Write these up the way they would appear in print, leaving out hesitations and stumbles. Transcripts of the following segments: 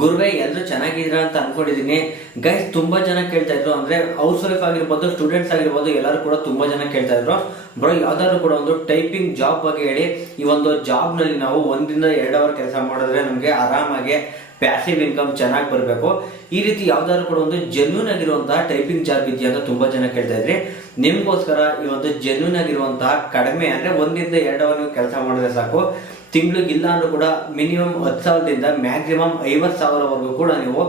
ಗುರುವೇ ಎಲ್ಲರೂ ಚೆನ್ನಾಗಿದ್ದೀರಾ ಅಂತ ಅನ್ಕೊಂಡಿದೀನಿ ಗೈಸ್. ತುಂಬಾ ಜನ ಕೇಳ್ತಾ ಇದ್ರು, ಅಂದ್ರೆ ಹೌಸ್ ವೈಫ್ ಆಗಿರ್ಬೋದು, ಸ್ಟೂಡೆಂಟ್ಸ್ ಆಗಿರ್ಬೋದು, ಎಲ್ಲರೂ ಕೂಡ ತುಂಬಾ ಜನ ಕೇಳ್ತಾ ಇದ್ರು, ಬ್ರೋ ಯಾವ್ದಾದ್ರು ಕೂಡ ಒಂದು ಟೈಪಿಂಗ್ ಜಾಬ್ ಬಗ್ಗೆ ಹೇಳಿ. ಈ ಒಂದು ಜಾಬ್ ನಲ್ಲಿ ನಾವು 1 ರಿಂದ 2 ಅವರ್ ಕೆಲಸ ಮಾಡಿದ್ರೆ ನಮ್ಗೆ ಆರಾಮಾಗಿ ಪ್ಯಾಸಿವ್ ಇನ್ಕಮ್ ಚೆನ್ನಾಗಿ ಬರಬೇಕು. ಈ ರೀತಿ ಯಾವ್ದಾದ್ರು ಕೂಡ ಒಂದು ಜೆನ್ಯೂನ್ ಆಗಿರುವಂತಹ ಟೈಪಿಂಗ್ ಜಾಬ್ ಇದೆಯಾ ಅಂತ ತುಂಬಾ ಜನ ಕೇಳ್ತಾ ಇದ್ರಿ. ನಿಮ್ಗೋಸ್ಕರ ಈ ಒಂದು ಜೆನ್ಯೂನ್ ಆಗಿರುವಂತಹ ಕಡಿಮೆ ಅಂದ್ರೆ 1 ರಿಂದ 2 ಅವರ್ ನೀವು ಕೆಲಸ ಮಾಡಿದ್ರೆ ಸಾಕು. ತಿಂಗಳಿಗೆ ಇಲ್ಲ ಅಂದ್ರೂ ಕೂಡ ಮಿನಿಮಮ್ 10,000ದಿಂದ ಮ್ಯಾಕ್ಸಿಮಮ್ 50,000ವರೆಗೂ ಕೂಡ ನೀವು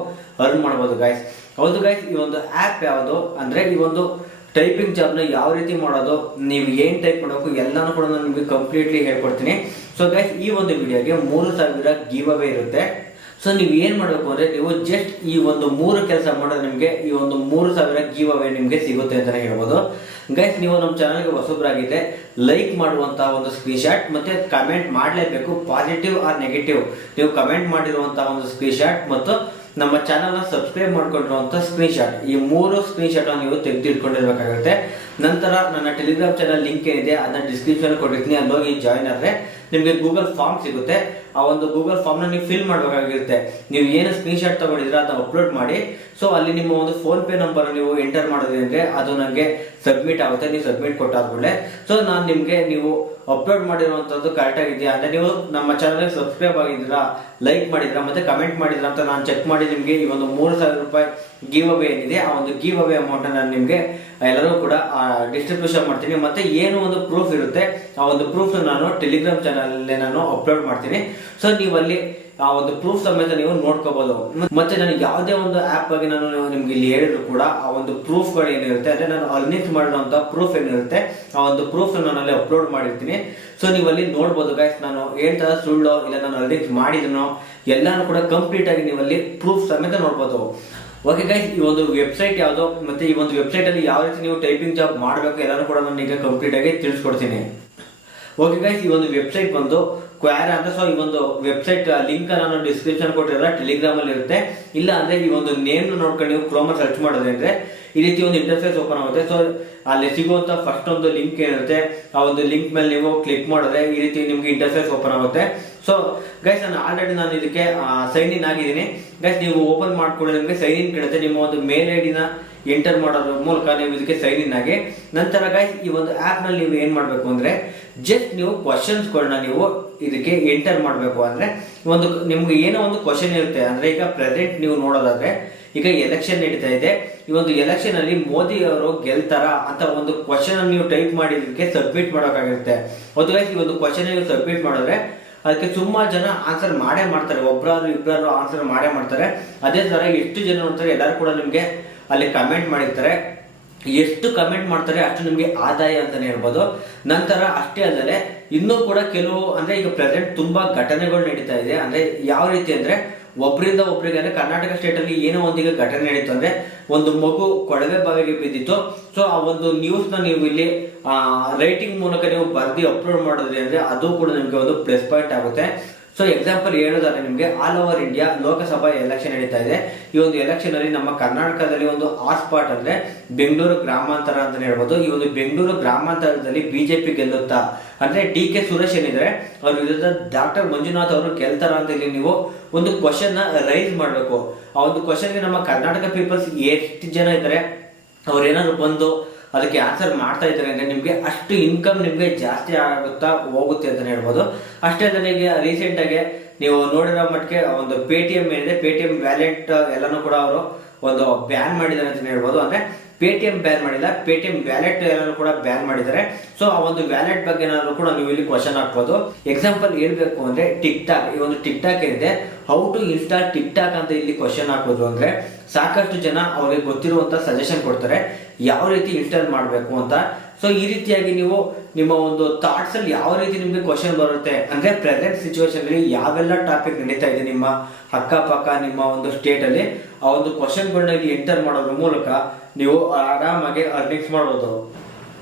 ಅರ್ನ್ ಮಾಡಬಹುದು ಗೈಸ್. ಹೌದು ಗೈಸ್, ಈ ಒಂದು ಆ್ಯಪ್ ಯಾವುದು ಅಂದ್ರೆ ಈ ಒಂದು ಟೈಪಿಂಗ್ ಜಾಬ್ನ ಯಾವ ರೀತಿ ಮಾಡೋದು, ನೀವು ಏನ್ ಟೈಪ್ ಮಾಡಬೇಕು ಎಲ್ಲಾನು ಕೂಡ ನಾನು ನಿಮಗೆ ಕಂಪ್ಲೀಟ್ಲಿ ಹೇಳ್ಕೊಡ್ತೀನಿ. ಸೊ ಗೈಸ್, ಈ ಒಂದು ವಿಡಿಯೋಗೆ 3,000 ಗಿವ್ ಅವೇ ಇರುತ್ತೆ. ಸೊ ನೀವು ಏನ್ ಮಾಡಬೇಕು ಅಂದ್ರೆ ನೀವು ಜಸ್ಟ್ ಈ ಒಂದು 3 ಕೆಲಸ ಮಾಡಿದ್ರೆ ನಿಮಗೆ ಈ ಒಂದು 3,000 ಗಿವ್ ಅವೇ ನಿಮಗೆ ಸಿಗುತ್ತೆ ಅಂತಾನೆ ಹೇಳ್ಬೋದು ಗೈಸ್. ನೀವು ನಮ್ಮ ಚಾನಲ್ಗೆ ಹೊಸಬ್ರಾಗಿದ್ರೆ ಲೈಕ್ ಮಾಡುವಂತಹ ಒಂದು ಸ್ಕ್ರೀನ್ ಶಾಟ್ ಮತ್ತೆ ಕಮೆಂಟ್ ಮಾಡಲೇಬೇಕು, ಪಾಸಿಟಿವ್ ಆರ್ ನೆಗೆಟಿವ್. ನೀವು ಕಮೆಂಟ್ ಮಾಡಿರುವಂತಹ ಒಂದು ಸ್ಕ್ರೀನ್ ಶಾಟ್ ಮತ್ತು ನಮ್ಮ ಚಾನಲ್ ನ ಸಬ್ಸ್ಕ್ರೈಬ್ ಮಾಡ್ಕೊಂಡಿರುವಂತ ಸ್ಕ್ರೀನ್ ಶಾಟ್, ಈ 3 ಸ್ಕ್ರೀನ್ ಶಾಟ್ ನೀವು ತೆಗೆದಿಟ್ಕೊಂಡಿರ್ಬೇಕಾಗುತ್ತೆ. ನಂತರ ನನ್ನ ಟೆಲಿಗ್ರಾಮ್ ಚಾನಲ್ ಲಿಂಕ್ ಏನಿದೆ ಅದನ್ನ ಡಿಸ್ಕ್ರಿಪ್ಷನ್ ಕೊಟ್ಟಿರ್ತೀನಿ, ಅಲ್ಲಿ ಹೋಗಿ ಜಾಯ್ನ್ ಆದ್ರೆ ನಿಮಗೆ ಗೂಗಲ್ ಫಾರ್ಮ್ ಸಿಗುತ್ತೆ. ಆ ಒಂದು ಗೂಗಲ್ ಫಾರ್ಮ್ ನ ನೀವು ಫಿಲ್ ಮಾಡಬೇಕಾಗಿರುತ್ತೆ. ನೀವು ಏನು ಸ್ಕ್ರೀನ್ ಶಾಟ್ ತಗೊಂಡಿದ್ರೆ ಅದನ್ನ ಅಪ್ಲೋಡ್ ಮಾಡಿ. ಸೊ ಅಲ್ಲಿ ನಿಮ್ಮ ಒಂದು ಫೋನ್ ಪೇ ನಂಬರ್ ನೀವು ಎಂಟರ್ ಮಾಡಿದ್ರಿ ಅಂದ್ರೆ ಅದು ನನಗೆ ಸಬ್ಮಿಟ್ ಆಗುತ್ತೆ. ನೀವು ಸಬ್ಮಿಟ್ ಕೊಟ್ಟಾದ್ಮೇಲೆ ಸೊ ನಾನು ನಿಮ್ಗೆ ನೀವು ಅಪ್ಲೋಡ್ ಮಾಡಿರುವಂತದ್ದು ಕರೆಕ್ಟ್ ಆಗಿದೆಯಾ ಅಂದ್ರೆ ನೀವು ನಮ್ಮ ಚಾನಲ್ ಸಬ್ಸ್ಕ್ರೈಬ್ ಆಗಿದ್ದೀರಾ, ಲೈಕ್ ಮಾಡಿದ್ರಾ ಮತ್ತೆ ಕಮೆಂಟ್ ಮಾಡಿದ್ರಾ ಅಂತ ನಾನು ಚೆಕ್ ಮಾಡಿ ನಿಮ್ಗೆ ಈ ಒಂದು 3,000 ರೂಪಾಯಿ ಗಿವ್ ಅವೇ ಏನಿದೆ ಆ ಒಂದು ಗಿವ್ ಅವೇ ಅಮೌಂಟ್ ನಾನು ನಿಮ್ಗೆ ಎಲ್ಲರೂ ಕೂಡ ಡಿಸ್ಟ್ರಿಬ್ಯೂಷನ್ ಮಾಡ್ತೀನಿ. ಮತ್ತೆ ಏನು ಒಂದು ಪ್ರೂಫ್ ಇರುತ್ತೆ ಆ ಒಂದು ಪ್ರೂಫ್ ನಾನು ಟೆಲಿಗ್ರಾಮ್ ಚಾನಲ್ ನಾನು ಅಪ್ಲೋಡ್ ಮಾಡ್ತೀನಿ. ಸೊ ನೀವು ಅಲ್ಲಿ ಆ ಒಂದು ಪ್ರೂಫ್ ಸಮೇತ ನೀವು ನೋಡ್ಕೋಬಹುದು. ಮತ್ತೆ ನಾನು ಯಾವುದೇ ಒಂದು ಆಪ್ ಆಗಿ ನಾನು ನಿಮ್ಗೆ ಇಲ್ಲಿ ಹೇಳಿದ್ರು ಕೂಡ ಆ ಒಂದು ಪ್ರೂಫ್ ಗಳು ಏನಿರುತ್ತೆ ಅಂದ್ರೆ ನಾನು ಅರ್ನಿಂಗ್ ಮಾಡಿರುವಂತ ಪ್ರೂಫ್ ಏನಿರುತ್ತೆ ಆ ಒಂದು ಪ್ರೂಫ್ ನಾನು ಅಲ್ಲಿ ಅಪ್ಲೋಡ್ ಮಾಡಿರ್ತೀನಿ. ಸೊ ನೀವು ಅಲ್ಲಿ ನೋಡ್ಬೋದು ಗೈಸ್, ನಾನು ಹೇಳ್ತಾ ಸುಳ್ಳು ಇಲ್ಲ ನಾನು ಅರ್ನಿಂಗ್ ಮಾಡಿದನೋ ಎಲ್ಲಾನು ಕೂಡ ಕಂಪ್ಲೀಟ್ ಆಗಿ ನೀವು ಅಲ್ಲಿ ಪ್ರೂಫ್ ಸಮೇತ ನೋಡ್ಬೋದು. ಓಕೆ ಗೈಸ್, ಈ ಒಂದು ವೆಬ್ಸೈಟ್ ಯಾವುದು ಮತ್ತೆ ಈ ಒಂದು ವೆಬ್ಸೈಟ್ ಅಲ್ಲಿ ಯಾವ ರೀತಿ ನೀವು ಟೈಪಿಂಗ್ ಜಾಬ್ ಮಾಡಬೇಕು ಎಲ್ಲಾನು ಕೂಡ ನಾನು ಈಗ ಕಂಪ್ಲೀಟ್ ಆಗಿ ತಿಳಿಸ್ಕೊಡ್ತೀನಿ. ಓಕೆ ಗೈಸ್, ಈ ಒಂದು ವೆಬ್ಸೈಟ್ ಬಂದು ಕ್ವಾರಾ ಅಂತ. ಸೊ ಈ ಒಂದು ವೆಬ್ಸೈಟ್ ಲಿಂಕ್ ನಾನು ಡಿಸ್ಕ್ರಿಪ್ಷನ್ ಕೊಟ್ಟಿರಲ್ಲ, ಟೆಲಿಗ್ರಾಮ್ ಅಲ್ಲಿ ಇರುತ್ತೆ. ಇಲ್ಲ ಅಂದ್ರೆ ಈ ಒಂದು ನೇಮ್ ನೋಡ್ಕೊಂಡು ನೀವು ಕ್ರೋಮ್ ಸರ್ಚ್ ಮಾಡೋದ್ರೆ ಅಂದ್ರೆ ಈ ರೀತಿ ಒಂದು ಇಂಟರ್ಫೇಸ್ ಓಪನ್ ಆಗುತ್ತೆ. ಸೊ ಅಲ್ಲಿ ಸಿಗುವಂತ ಫಸ್ಟ್ ಒಂದು ಲಿಂಕ್ ಏನಿರುತ್ತೆ ಆ ಒಂದು ಲಿಂಕ್ ಮೇಲೆ ನೀವು ಕ್ಲಿಕ್ ಮಾಡಿದ್ರೆ ಈ ರೀತಿ ನಿಮ್ಗೆ ಇಂಟರ್ಫೇಸ್ ಓಪನ್ ಆಗುತ್ತೆ. ಸೊ ಗೈಸ್, ಆಲ್ರೆಡಿ ನಾನು ಇದಕ್ಕೆ ಸೈನ್ ಇನ್ ಆಗಿದ್ದೀನಿ ಗೈಸ್. ನೀವು ಓಪನ್ ಮಾಡ್ಕೊಂಡು ನಿಮಗೆ ಸೈನ್ ಇನ್ ಕೇಳುತ್ತೆ. ನಿಮ್ಮ ಒಂದು ಮೇಲ್ ಐ ಡಿನ ಎಂಟರ್ ಮಾಡೋದ್ರ ಮೂಲಕ ನೀವು ಇದಕ್ಕೆ ಸೈನ್ ಇನ್ ಆಗಿ ನಂತರ ಗೈಸ್ ಈ ಒಂದು ಆಪ್ ನಲ್ಲಿ ನೀವು ಏನ್ ಮಾಡ್ಬೇಕು ಅಂದ್ರೆ ಜಸ್ಟ್ ನೀವು ಕ್ವಶನ್ಸ್ ಗಳನ್ನ ನೀವು ಇದಕ್ಕೆ ಎಂಟರ್ ಮಾಡಬೇಕು. ಅಂದ್ರೆ ಒಂದು ನಿಮ್ಗೆ ಏನೋ ಒಂದು ಕ್ವಶನ್ ಇರುತ್ತೆ. ಅಂದ್ರೆ ಈಗ ಪ್ರೆಸೆಂಟ್ ನೀವು ನೋಡೋದಾದ್ರೆ ಈಗ ಎಲೆಕ್ಷನ್ ನಡೀತಾ ಇದೆ. ಈ ಒಂದು ಎಲೆಕ್ಷನ್ ಅಲ್ಲಿ ಮೋದಿ ಅವರು ಗೆಲ್ತಾರ ಅಂತ ಒಂದು ಕ್ವಶನ್ ನೀವು ಟೈಪ್ ಮಾಡಿ ಇದಕ್ಕೆ ಸಬ್ಮಿಟ್ ಮಾಡೋಕ್ಕಾಗಿರುತ್ತೆ. ಒಂದು ಗೈಸ್, ಈ ಒಂದು ಕ್ವಶನ್ ನೀವು ಸಬ್ಮಿಟ್ ಮಾಡಿದ್ರೆ ಅದಕ್ಕೆ ಸುಮಾರು ಜನ ಆನ್ಸರ್ ಮಾಡೇ ಮಾಡ್ತಾರೆ, ಒಬ್ಬರಾದ್ರು ಇಬ್ಬರಾದ್ರು ಆನ್ಸರ್ ಮಾಡೇ ಮಾಡ್ತಾರೆ. ಅದೇ ತರ ಎಷ್ಟು ಜನ ನೋಡ್ತಾರೆ ಎಲ್ಲರೂ ಕೂಡ ನಿಮ್ಗೆ ಅಲ್ಲಿ ಕಮೆಂಟ್ ಮಾಡಿರ್ತಾರೆ. ಎಷ್ಟು ಕಮೆಂಟ್ ಮಾಡ್ತಾರೆ ಅಷ್ಟು ನಿಮ್ಗೆ ಆದಾಯ ಅಂತಾನೆ ಹೇಳ್ಬೋದು. ನಂತರ ಅಷ್ಟೇ ಅಲ್ಲದೆ ಇನ್ನೂ ಕೂಡ ಕೆಲವು ಅಂದ್ರೆ ಈಗ ಪ್ರೆಸೆಂಟ್ ತುಂಬಾ ಘಟನೆಗಳು ನಡೀತಾ ಇದೆ. ಅಂದ್ರೆ ಯಾವ ರೀತಿ ಅಂದ್ರೆ ಒಬ್ಬರಿಂದ ಒಬ್ಬರಿಗೆ ಅಂದ್ರೆ ಕರ್ನಾಟಕ ಸ್ಟೇಟ್ ಅಲ್ಲಿ ಏನೋ ಒಂದೀಗ ಘಟನೆ ನಡೀತು ಅಂದ್ರೆ ಒಂದು ಮಗು ಕೊಳವೆ ಬಾವಿಗೆ ಬಿದ್ದಿತ್ತು. ಸೊ ಆ ಒಂದು ನ್ಯೂಸ್ ನ ನೀವು ಇಲ್ಲಿ ರೈಟಿಂಗ್ ಮೂಲಕ ನೀವು ಬರ್ದಿ ಅಪ್ಲೋಡ್ ಮಾಡಿದ್ರಿ ಅಂದ್ರೆ ಅದು ಕೂಡ ನಿಮ್ಗೆ ಒಂದು ಪ್ಲಸ್ ಪಾಯಿಂಟ್ ಆಗುತ್ತೆ. ಸೊ ಎಕ್ಸಾಂಪಲ್ ಹೇಳೋದಾದ್ರೆ ನಿಮ್ಗೆ all over India Lok Sabha election ನಡೀತಾ ಇದೆ. ಈ ಒಂದು ಎಲೆಕ್ಷನ್ ಅಲ್ಲಿ ನಮ್ಮ ಕರ್ನಾಟಕದಲ್ಲಿ ಒಂದು ಹಾಟ್ ಸ್ಪಾಟ್ ಅಂದ್ರೆ ಬೆಂಗಳೂರು ಗ್ರಾಮಾಂತರ ಅಂತಾನೆ ಹೇಳ್ಬೋದು. ಈ ಒಂದು ಬೆಂಗಳೂರು ಗ್ರಾಮಾಂತರದಲ್ಲಿ ಬಿಜೆಪಿ ಗೆಲ್ಲುತ್ತಾ ಅಂದ್ರೆ DK ಸುರೇಶ್ ಏನಿದ್ರೆ ಅವ್ರ ವಿರುದ್ಧ ಡಾಕ್ಟರ್ ಮಂಜುನಾಥ್ ಅವರು ಗೆಲ್ತಾರ ಅಂತ ಇಲ್ಲಿ ನೀವು ಒಂದು ಕ್ವಶನ್ ನ ರೈಸ್ ಮಾಡ್ಬೇಕು. ಆ ಒಂದು ಕ್ವಶನ್ಗೆ ನಮ್ಮ ಕರ್ನಾಟಕ ಪೀಪಲ್ಸ್ ಎಷ್ಟು ಜನ ಇದ್ದಾರೆ ಅವ್ರೇನಾದ್ರು ಬಂದು ಅದಕ್ಕೆ ಆನ್ಸರ್ ಮಾಡ್ತಾ ಇದ್ದಾರೆ ಅಂದ್ರೆ ನಿಮ್ಗೆ ಅಷ್ಟು ಇನ್ಕಮ್ ನಿಮ್ಗೆ ಜಾಸ್ತಿ ಆಗುತ್ತಾ ಹೋಗುತ್ತೆ ಅಂತ ಹೇಳ್ಬೋದು. ಅಷ್ಟೇ ನನಗೆ ರೀಸೆಂಟ್ ಆಗಿ ನೀವು ನೋಡಿರೋ ಮಟ್ಟಿಗೆ ಒಂದು ಪೇಟಿಎಂ ಏನಿದೆ ಪೇಟಿಎಂ ವ್ಯಾಲೆಟ್ ಎಲ್ಲಾನು ಕೂಡ ಅವರು ಒಂದು ಬ್ಯಾನ್ ಮಾಡಿದ್ದಾರೆ ಅಂತ ಹೇಳ್ಬೋದು. ಅಂದ್ರೆ ಪೇಟಿಎಂ ಬ್ಯಾನ್ ಮಾಡಿಲ್ಲ, ಪೇಟಿಎಂ ವ್ಯಾಲೆಟ್ ಎಲ್ಲಾನು ಕೂಡ ಬ್ಯಾನ್ ಮಾಡಿದ್ದಾರೆ. ಸೊ ಆ ಒಂದು ವ್ಯಾಲೆಟ್ ಬಗ್ಗೆ ಏನಾದ್ರು ಕೂಡ ನೀವು ಇಲ್ಲಿ ಕ್ವಶನ್ ಹಾಕ್ಬೋದು. ಎಕ್ಸಾಂಪಲ್ ಹೇಳ್ಬೇಕು ಅಂದ್ರೆ ಟಿಕ್ ಟಾಕ್, ಈ ಒಂದು ಟಿಕ್ ಟಾಕ್ ಏನಿದೆ how to install TikTok ಅಂತ ಇಲ್ಲಿ ಕ್ವಶನ್ ಹಾಕೋದು ಅಂದ್ರೆ ಸಾಕಷ್ಟು ಜನ ಅವ್ರಿಗೆ ಗೊತ್ತಿರುವಂತ ಸಜೆಷನ್ ಕೊಡ್ತಾರೆ ಯಾವ ರೀತಿ ಇನ್ಸ್ಟಾಲ್ ಮಾಡಬೇಕು ಅಂತ. ಸೊ ಈ ರೀತಿಯಾಗಿ ನೀವು ನಿಮ್ಮ ಒಂದು ಥಾಟ್ಸ್ ಅಲ್ಲಿ ಯಾವ ರೀತಿ ನಿಮ್ಗೆ ಕ್ವಶನ್ ಬರುತ್ತೆ ಅಂದ್ರೆ ಪ್ರೆಸೆಂಟ್ ಸಿಚುವೇಶನ್ ಅಲ್ಲಿ ಯಾವೆಲ್ಲ ಟಾಪಿಕ್ ನಡೀತಾ ಇದೆ ನಿಮ್ಮ ಅಕ್ಕಪಕ್ಕ ನಿಮ್ಮ ಒಂದು ಸ್ಟೇಟ್ ಅಲ್ಲಿ ಆ ಒಂದು ಕ್ವಶನ್ಗಳನ್ನ ಇಲ್ಲಿ ಎಂಟರ್ ಮಾಡೋದ್ರ ಮೂಲಕ ನೀವು ಆರಾಮಾಗಿ ಅರ್ನಿಂಗ್ಸ್ ಮಾಡ್ಬೋದು.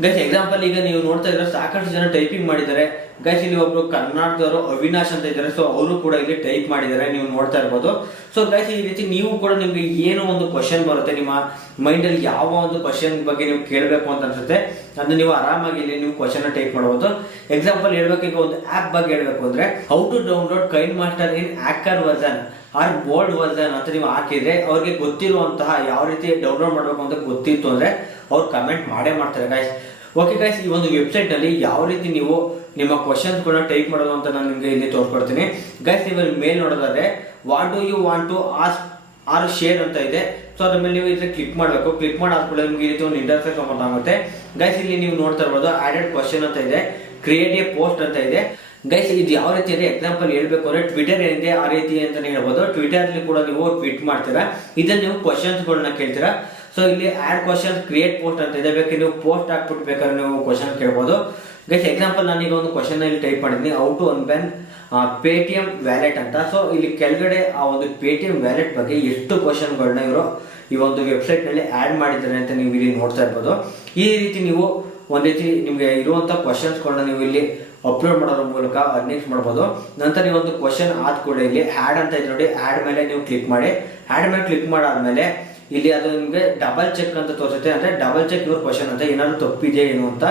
ಗೈಸ್ ಎಕ್ಸಾಂಪಲ್ ಈಗ ನೀವು ನೋಡ್ತಾ ಇದ್ರೆ ಸಾಕಷ್ಟು ಜನ ಟೈಪಿಂಗ್ ಮಾಡಿದ್ದಾರೆ. ಗೈಸ್ ಇಲ್ಲಿ ಒಬ್ರು ಕರ್ನಾಟಕದವರು ಅವಿನಾಶ್ ಅಂತ ಇದ್ದಾರೆ. ಸೊ ಅವರು ಕೂಡ ಇಲ್ಲಿ ಟೈಪ್ ಮಾಡಿದ್ದಾರೆ, ನೀವು ನೋಡ್ತಾ ಇರ್ಬೋದು. ಸೊ ಗೈಸ್ ಈ ರೀತಿ ನೀವು ಕೂಡ ನಿಮ್ಗೆ ಏನೋ ಒಂದು ಕ್ವಶನ್ ಬರುತ್ತೆ, ನಿಮ್ಮ ಮೈಂಡ್ ಅಲ್ಲಿ ಯಾವ ಒಂದು ಕ್ವಶನ್ ಬಗ್ಗೆ ನೀವು ಕೇಳಬೇಕು ಅಂತ ಅನ್ಸುತ್ತೆ, ಅದನ್ನ ನೀವು ಆರಾಮಾಗಿ ಇಲ್ಲಿ ನೀವು ಕ್ವಶನ್ ಟೈಪ್ ಮಾಡಬಹುದು. ಎಕ್ಸಾಂಪಲ್ ಹೇಳ್ಬೇಕು, ಈಗ ಒಂದು ಆಪ್ ಬಗ್ಗೆ ಹೇಳ್ಬೇಕು ಅಂದ್ರೆ how to download KineMaster in hacker version or bold version ಅಂತ ನೀವು ಹಾಕಿದ್ರೆ ಅವ್ರಿಗೆ ಗೊತ್ತಿರುವಂತಹ ಯಾವ ರೀತಿ ಡೌನ್ಲೋಡ್ ಮಾಡಬೇಕು ಅಂತ ಗೊತ್ತಿತ್ತು ಅಂದ್ರೆ ಅವ್ರು ಕಮೆಂಟ್ ಮಾಡೇ ಮಾಡ್ತಾರೆ ಗೈಸ್. ಓಕೆ ಗೈಸ್, ಈ ಒಂದು ವೆಬ್ಸೈಟ್ ನಲ್ಲಿ ಯಾವ ರೀತಿ ನೀವು ನಿಮ್ಮ ಕ್ವಶನ್ಸ್ ಕೂಡ ಟೈಪ್ ಮಾಡೋದು ಅಂತ ನಾನು ನಿಮಗೆ ಇಲ್ಲಿ ತೋರಿಸ್ಕೊಡ್ತೀನಿ ಗೈಸ್. ನೀವು ಮೇಲ್ ನೋಡೋದಾದ್ರೆ what do you want to ask or share ಅಂತ ಇದೆ. ಸೊ ಅದ್ರ ಮೇಲೆ ನೀವು ಇದ್ರೆ ಕ್ಲಿಕ್ ಮಾಡಬೇಕು. ಕ್ಲಿಕ್ ಮಾಡಾದ್ಮೇಲೆ ನಿಮ್ಗೆ ಈ ರೀತಿ ಒಂದು ಇಂಟರ್ಫೇಸ್ ಓಪನ್ ಆಗುತ್ತೆ ಗೈಸ್. ಇಲ್ಲಿ ನೀವು ನೋಡ್ತಾ ಇರ್ಬೋದು ಆಡೆಡ್ ಕ್ವಶನ್ ಅಂತ ಇದೆ, ಕ್ರಿಯೇಟ್ ಎ ಪೋಸ್ಟ್ ಅಂತ ಇದೆ ಗೈಸ್. ಇದು ಯಾವ ರೀತಿ ಇದೆ ಎಕ್ಸಾಂಪಲ್ ಹೇಳ್ಬೇಕು ಅಂದ್ರೆ ಟ್ವಿಟರ್ ಏನಿದೆ ಆ ರೀತಿ ಅಂತಾನೆ ಹೇಳ್ಬೋದು. ಟ್ವಿಟರ್ ಅಲ್ಲಿ ಕೂಡ ನೀವು ಟ್ವೀಟ್ ಮಾಡ್ತೀರಾ, ಇದನ್ನ ನೀವು ಕ್ವಶನ್ಸ್ ಗಳನ್ನ ಕೇಳ್ತೀರಾ. ಸೊ ಇಲ್ಲಿ ಆಡ್ ಕ್ವಶನ್ ಕ್ರಿಯೇಟ್ ಪೋಸ್ಟ್ ಅಂತ ಇದೆ, ಬೇಕಾದ್ರೆ ನೀವು ಪೋಸ್ಟ್ ಹಾಕ್ಬಿಟ್ಟು ಬೇಕಾದ್ರೆ ನೀವು ಕ್ವಶನ್ ಕೇಳ್ಬೋದು ಗೈಸ್. ಎಕ್ಸಾಂಪಲ್ ನಾನೀಗ ಒಂದು ಕ್ವಶನ್ ಇಲ್ಲಿ ಟೈಪ್ ಮಾಡಿದ್ದೀನಿ, how to unban Paytm wallet ಅಂತ. ಸೊ ಇಲ್ಲಿ ಕೆಳಗಡೆ ಆ ಒಂದು ಪೇಟಿಎಂ ವ್ಯಾಲೆಟ್ ಬಗ್ಗೆ ಎಷ್ಟು ಕ್ವಶನ್ಗಳನ್ನ ಇವರು ಈ ಒಂದು ವೆಬ್ಸೈಟ್ ನಲ್ಲಿ ಆಡ್ ಮಾಡಿದ್ದಾರೆ ಅಂತ ನೀವು ಇಲ್ಲಿ ನೋಡ್ತಾ ಇರ್ಬೋದು. ಈ ರೀತಿ ನೀವು ಒಂದ್ ರೀತಿ ನಿಮ್ಗೆ ಇರುವಂತ ಕ್ವಶನ್ಸ್ಗಳನ್ನ ನೀವು ಇಲ್ಲಿ ಅಪ್ಲೋಡ್ ಮಾಡೋದ್ರ ಮೂಲಕ ಅರ್ನಿಂಗ್ಸ್ ಮಾಡ್ಬೋದು. ನಂತರ ಈ ಒಂದು ಕ್ವಶನ್ ಆದ ಕೂಡ ಇಲ್ಲಿ ಆಡ್ ಅಂತ ಇದೆ ನೋಡಿ, ಆಡ್ ಮೇಲೆ ನೀವು ಕ್ಲಿಕ್ ಮಾಡಿ. ಆಡ್ ಮೇಲೆ ಕ್ಲಿಕ್ ಮಾಡಾದ್ಮೇಲೆ ಇಲ್ಲಿ ಅದು ನಿಮಗೆ ಡಬಲ್ ಚೆಕ್ ಅಂತ ತೋರಿಸುತ್ತೆ, ಅಂದ್ರೆ ಡಬಲ್ ಚೆಕ್ ಯುವರ್ ಕ್ವಶನ್ ಅಂತ ಏನಾದ್ರು ತಪ್ಪಿದೆ ಏನು ಅಂತ.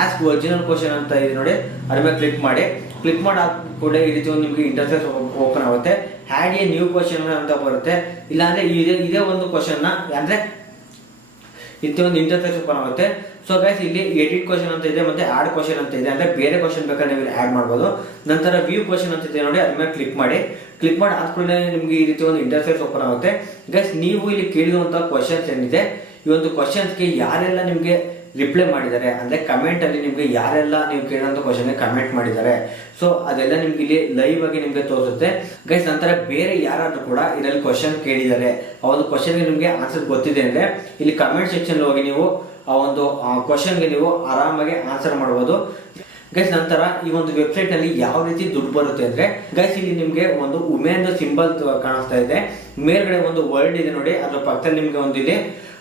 ಆಸ್ಕ್ ಒರಿಜಿನಲ್ ಕ್ವಶನ್ ಅಂತ ಇದೆ ನೋಡಿ, ಅದ್ರ ಮೇಲೆ ಕ್ಲಿಕ್ ಮಾಡಿ. ಕ್ಲಿಕ್ ಮಾಡಾದ ಕೂಡ ಈ ರೀತಿ ಒಂದು ನಿಮಗೆ ಇಂಟರ್ಫೇಸ್ ಓಪನ್ ಆಗುತ್ತೆ. ಹ್ಯಾಡ್ ಎ ನ್ಯೂ ಕ್ವಶನ್ ಅಂತ ಬರುತ್ತೆ, ಇಲ್ಲಾಂದ್ರೆ ಇದೇ ಒಂದು ಕ್ವಶನ್ ಅಂದ್ರೆ ಇತ್ತೆ ಒಂದು ಇಂಟರ್ಫೇಸ್ ಓಪನ್ ಆಗುತ್ತೆ. ಸೊ ಗೈಸ್ ಇಲ್ಲಿ ಎಡಿಟ್ ಕ್ವಶನ್ ಅಂತ ಇದೆ, ಮತ್ತೆ ಆಡ್ ಕ್ವಶನ್ ಅಂತ ಇದೆ, ಅಂದ್ರೆ ಬೇರೆ ಕ್ವಶನ್ ಬೇಕಾದ್ರೆ ನೀವು ಆಡ್ ಮಾಡ್ಬೋದು. ನಂತರ ವ್ಯೂ ಕ್ವಶನ್ ಅಂತ ಇದೆ ನೋಡಿ, ಅದ್ರ ಮೇಲೆ ಕ್ಲಿಕ್ ಮಾಡಿ. ಕ್ಲಿಕ್ ಮಾಡಿ ಆದ್ಮೇಲೆ ನಿಮ್ಗೆ ಈ ರೀತಿ ಒಂದು ಇಂಟರ್ಫೇಸ್ ಓಪನ್ ಆಗುತ್ತೆ ಗೈಸ್. ನೀವು ಇಲ್ಲಿ ಕೇಳಿರುವಂತಹ ಕ್ವಶನ್ಸ್ ಏನಿದೆ, ಈ ಒಂದು ಕ್ವಶನ್ಸ್ಗೆ ಯಾರೆಲ್ಲ ನಿಮ್ಗೆ ರಿಪ್ಲೈ ಮಾಡಿದ್ದಾರೆ, ಅಂದ್ರೆ ಕಮೆಂಟ್ ಅಲ್ಲಿ ನಿಮ್ಗೆ ಯಾರೆಲ್ಲ ನೀವು ಕೇಳುವಂತ ಕ್ವಶನ್ ಕಮೆಂಟ್ ಮಾಡಿದ್ದಾರೆ, ಸೊ ಅದೆಲ್ಲ ನಿಮ್ಗೆ ಇಲ್ಲಿ ಲೈವ್ ಆಗಿ ನಿಮ್ಗೆ ತೋರಿಸುತ್ತೆ ಗೈಸ್. ನಂತರ ಬೇರೆ ಯಾರಾದ್ರೂ ಕೂಡ ಇದರಲ್ಲಿ ಕ್ವಶನ್ ಕೇಳಿದ್ದಾರೆ, ಆ ಒಂದು ಕ್ವಶನ್ ನಿಮ್ಗೆ ಆನ್ಸರ್ ಗೊತ್ತಿದೆ ಅಂದ್ರೆ ಇಲ್ಲಿ ಕಮೆಂಟ್ ಸೆಕ್ಷನ್ ಹೋಗಿ ನೀವು ಆ ಒಂದು ಕ್ವಶನ್ಗೆ ನೀವು ಆರಾಮಾಗಿ ಆನ್ಸರ್ ಮಾಡಬಹುದು ಗೈಸ್. ನಂತರ ಈ ಒಂದು ವೆಬ್ಸೈಟ್ ನಲ್ಲಿ ಯಾವ ರೀತಿ ದುಡ್ಡು ಬರುತ್ತೆ ಅಂದ್ರೆ ಗೈಸ್, ಇಲ್ಲಿ ನಿಮ್ಗೆ ಒಂದು ವುಮೆನ್ ಸಿಂಬಲ್ ಕಾಣಿಸ್ತಾ ಇದೆ, ಮೇಲ್ಗಡೆ ಒಂದು ವರ್ಡ್ ಇದೆ ನೋಡಿ, ಅದ್ರ ಪಕ್ಕದಲ್ಲಿ ನಿಮ್ಗೆ ಒಂದು ಇಲ್ಲಿ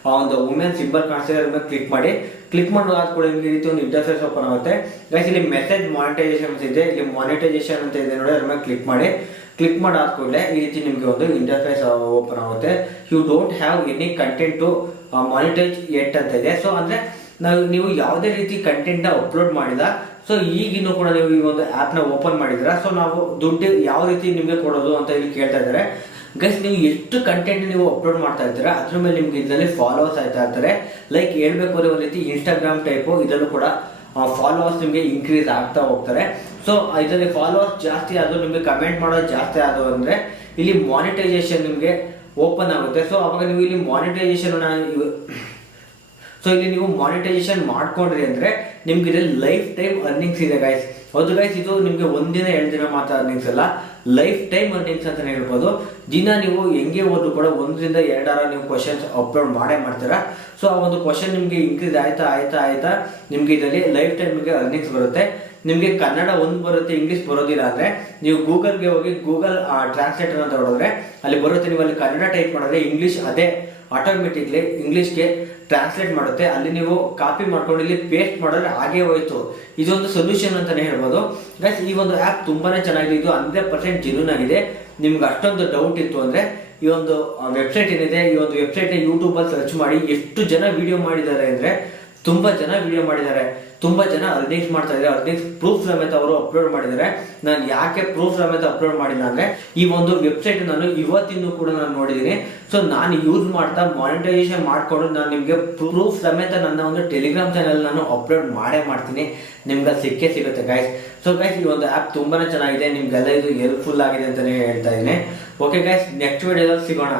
ಆ ಒಂದು ವುಮೆನ್ ಸಿಂಬಲ್ ಕಾಣಿಸ್ತಾ ಇದೆ, ಅದ್ರ ಮೇಲೆ ಕ್ಲಿಕ್ ಮಾಡಿ. ಕ್ಲಿಕ್ ಮಾಡೋದಾದ ಕೂಡ ನಿಮ್ಗೆ ಈ ರೀತಿ ಒಂದು ಇಂಟರ್ಫೇಸ್ ಓಪನ್ ಆಗುತ್ತೆ ಗೈಸ್. ಇಲ್ಲಿ ಮೆಸೇಜ್ ಮಾನಿಟೈಸೇಷನ್ ಇದೆ, ಇಲ್ಲಿ ಮಾನಿಟೈಸೇಷನ್ ಅಂತ ಇದೆ ನೋಡಿ, ಅದ್ರ ಮೇಲೆ ಕ್ಲಿಕ್ ಮಾಡಿ. ಕ್ಲಿಕ್ ಮಾಡಾದ ಕೂಡಲೇ ಈ ರೀತಿ ನಿಮ್ಗೆ ಒಂದು ಇಂಟರ್ಫೇಸ್ ಓಪನ್ ಆಗುತ್ತೆ. You don't have any content to monetise it ಅಂತ ಇದೆ. ಸೊ ಅಂದ್ರೆ ನೀವು ಯಾವುದೇ ರೀತಿ ಕಂಟೆಂಟ್ ನ ಅಪ್ಲೋಡ್ ಮಾಡಿಲ್ಲ, ಸೊ ಈಗಿನ್ನೂ ಕೂಡ ನೀವು ಈ ಒಂದು ಆಪ್ ನ ಓಪನ್ ಮಾಡಿದ್ರ, ಸೊ ನಾವು ದುಡ್ಡು ಯಾವ ರೀತಿ ನಿಮ್ಗೆ ಕೊಡೋದು ಅಂತ ಇಲ್ಲಿ ಕೇಳ್ತಾ ಇದ್ದಾರೆ ಗೈಸ್. ನೀವು ಎಷ್ಟು ಕಂಟೆಂಟ್ ನೀವು ಅಪ್ಲೋಡ್ ಮಾಡ್ತಾ ಇರ್ತೀರಾ ಅದ್ರ ಮೇಲೆ ನಿಮ್ಗೆ ಇದರಲ್ಲಿ ಫಾಲೋವರ್ಸ್ ಆಯ್ತಾ ಇರ್ತಾರೆ. ಲೈಕ್ ಹೇಳ್ಬೇಕು ಅಂದ್ರೆ ಒಂದು ರೀತಿ ಇನ್ಸ್ಟಾಗ್ರಾಮ್ ಟೈಪ್ ಇದರಲ್ಲೂ ಕೂಡ ಫಾಲೋವರ್ಸ್ ನಿಮಗೆ ಇನ್ಕ್ರೀಸ್ ಆಗ್ತಾ ಹೋಗ್ತಾರೆ. ಸೊ ಇದರಲ್ಲಿ ಫಾಲೋವರ್ಸ್ ಜಾಸ್ತಿ ಆದ್ರೂ ನಿಮ್ಗೆ ಕಮೆಂಟ್ ಮಾಡೋದು ಜಾಸ್ತಿ ಆದವು ಅಂದ್ರೆ ಇಲ್ಲಿ ಮಾನಿಟೈಸೇಷನ್ ನಿಮ್ಗೆ ಓಪನ್ ಆಗುತ್ತೆ. ಸೊ ಅವಾಗ ನೀವು ಇಲ್ಲಿ ಮಾನಿಟೈಸೇಷನ್ ಸೊ ಇಲ್ಲಿ ನೀವು ಮಾನಿಟೈಸೇಷನ್ ಮಾಡ್ಕೊಂಡ್ರಿ ಅಂದ್ರೆ ನಿಮ್ಗೆ ಇದರಲ್ಲಿ ಲೈಫ್ ಟೈಮ್ ಅರ್ನಿಂಗ್ಸ್ ಇದೆ ಗೈಸ್. ಹೌದು ಗೈಸ್, ಇದು ನಿಮ್ಗೆ ಒಂದಿನ 2 ದಿನ ಮಾತ್ರ ಅರ್ನಿಂಗ್ಸ್ ಅಲ್ಲ, ಲೈಫ್ ಟೈಮ್ ಅರ್ನಿಂಗ್ಸ್ ಅಂತಾನೆ ಹೇಳ್ಬೋದು. ದಿನ ನೀವು ಹೆಂಗೆ ಹೋದ್ರು ಕೂಡ 1 ರಿಂದ 2 ನೀವು ಕ್ವಶನ್ಸ್ ಅಪ್ಲೋಡ್ ಮಾಡೇ ಮಾಡ್ತೀರಾ. ಸೊ ಆ ಒಂದು ಕ್ವಶನ್ ನಿಮ್ಗೆ ಇನ್ಕ್ರೀಸ್ ಆಯ್ತಾ ನಿಮ್ಗೆ ಇದರಲ್ಲಿ ಲೈಫ್ ಟೈಮ್ ಅರ್ನಿಂಗ್ಸ್ ಬರುತ್ತೆ. ನಿಮ್ಗೆ ಕನ್ನಡ ಒಂದು ಬರುತ್ತೆ, ಇಂಗ್ಲಿಷ್ ಬರೋದಿಲ್ಲ ಅಂದ್ರೆ ನೀವು ಗೂಗಲ್ಗೆ ಹೋಗಿ ಗೂಗಲ್ ಟ್ರಾನ್ಸ್ಲೇಟರ್ ಅಂತ ಹೊಡೆದ್ರೆ ಅಲ್ಲಿ ಬರುತ್ತೆ. ನೀವು ಅಲ್ಲಿ ಕನ್ನಡ ಟೈಪ್ ಮಾಡಿದ್ರೆ ಇಂಗ್ಲಿಷ್ ಅದೇ ಆಟೋಮೆಟಿಕ್ಲಿ ಇಂಗ್ಲಿಷ್ಗೆ ಟ್ರಾನ್ಸ್ಲೇಟ್ ಮಾಡುತ್ತೆ. ಅಲ್ಲಿ ನೀವು ಕಾಪಿ ಮಾಡ್ಕೊಂಡು ಇಲ್ಲಿ ಪೇಸ್ಟ್ ಮಾಡಿದ್ರೆ ಹಾಗೆ ಹೋಯ್ತು. ಇದೊಂದು ಸೊಲ್ಯೂಷನ್ ಅಂತಾನೆ ಹೇಳ್ಬೋದು ಗೈಸ್. ಈ ಒಂದು ಆ್ಯಪ್ ತುಂಬಾನೇ ಚೆನ್ನಾಗಿದೆ, ಇದು 100% ಜೆನ್ಯೂನ್ ಆಗಿದೆ. ನಿಮ್ಗೆ ಅಷ್ಟೊಂದು ಡೌಟ್ ಇತ್ತು ಅಂದ್ರೆ ಈ ಒಂದು ವೆಬ್ಸೈಟ್ ಏನಿದೆ, ಈ ಒಂದು ವೆಬ್ಸೈಟ್ ಯೂಟ್ಯೂಬ್ ಅಲ್ಲಿ ಸರ್ಚ್ ಮಾಡಿ. ಎಷ್ಟು ಜನ ವಿಡಿಯೋ ಮಾಡಿದ್ದಾರೆ ಅಂದ್ರೆ ತುಂಬಾ ಜನ ವಿಡಿಯೋ ಮಾಡಿದ್ದಾರೆ, ತುಂಬಾ ಜನ ಅರ್ನಿಂಗ್ಸ್ ಮಾಡ್ತಾ ಇದ್ದಾರೆ, ಅರ್ನಿಂಗ್ಸ್ ಪ್ರೂಫ್ ಸಮೇತ ಅವರು ಅಪ್ಲೋಡ್ ಮಾಡಿದ್ದಾರೆ. ನಾನು ಯಾಕೆ ಪ್ರೂಫ್ ಸಮೇತ ಅಪ್ಲೋಡ್ ಮಾಡಿಲ್ಲ ಅಂದ್ರೆ ಈ ಒಂದು ವೆಬ್ಸೈಟ್ ನಾನು ಇವತ್ತಿಂದು ಕೂಡ ನಾನು ನೋಡಿದ್ದೀನಿ. ಸೊ ನಾನು ಯೂಸ್ ಮಾಡ್ತಾ ಮಾನಿಟೈಸೇಷನ್ ಮಾಡ್ಕೊಂಡು ನಾನು ನಿಮ್ಗೆ ಪ್ರೂಫ್ ಸಮೇತ ನನ್ನ ಒಂದು ಟೆಲಿಗ್ರಾಮ್ ಚಾನಲ್ ನಾನು ಅಪ್ಲೋಡ್ ಮಾಡೇ ಮಾಡ್ತೀನಿ, ನಿಮ್ಗೆ ಸಿಕ್ಕೇ ಸಿಗುತ್ತೆ ಗೈಸ್. ಸೊ ಗೈಸ್, ಈ ಒಂದು ಆ್ಯಪ್ ತುಂಬಾನೇ ಚೆನ್ನಾಗಿದೆ, ನಿಮ್ಗೆಲ್ಲ ಇದು ಹೆಲ್ಪ್ಫುಲ್ ಆಗಿದೆ ಅಂತಾನೆ ಹೇಳ್ತಾ ಇದ್ದೀನಿ. ಓಕೆ ಗೈಸ್, ನೆಕ್ಸ್ಟ್ ವಿಡಿಯೋದಲ್ಲಿ ಸಿಗೋಣ.